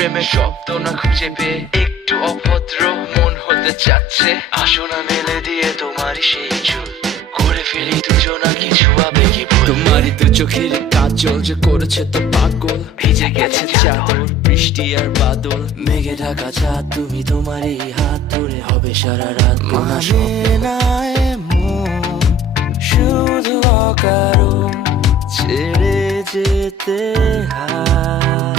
প্রেমের শব্দ না খুঁজে পেয়ে একটু অভদ্র মন হতে চাচ্ছে। আসো না মেলে দিয়ে তোমারই সেই চুল, করে ফেলি দুজনা কিছু আবেগী ভুল। তোমারই দু চোখের কাজল যে করেছে তো পাগল, ভিজে গেছে চাদর বৃষ্টি আর বাদল। মেঘে ঢাকা চাঁদ তুমি তোমারই হাত ধরে হবে সারা রাত। মানে না এমন শুধু অকারণ ছেড়ে যেতে হয়।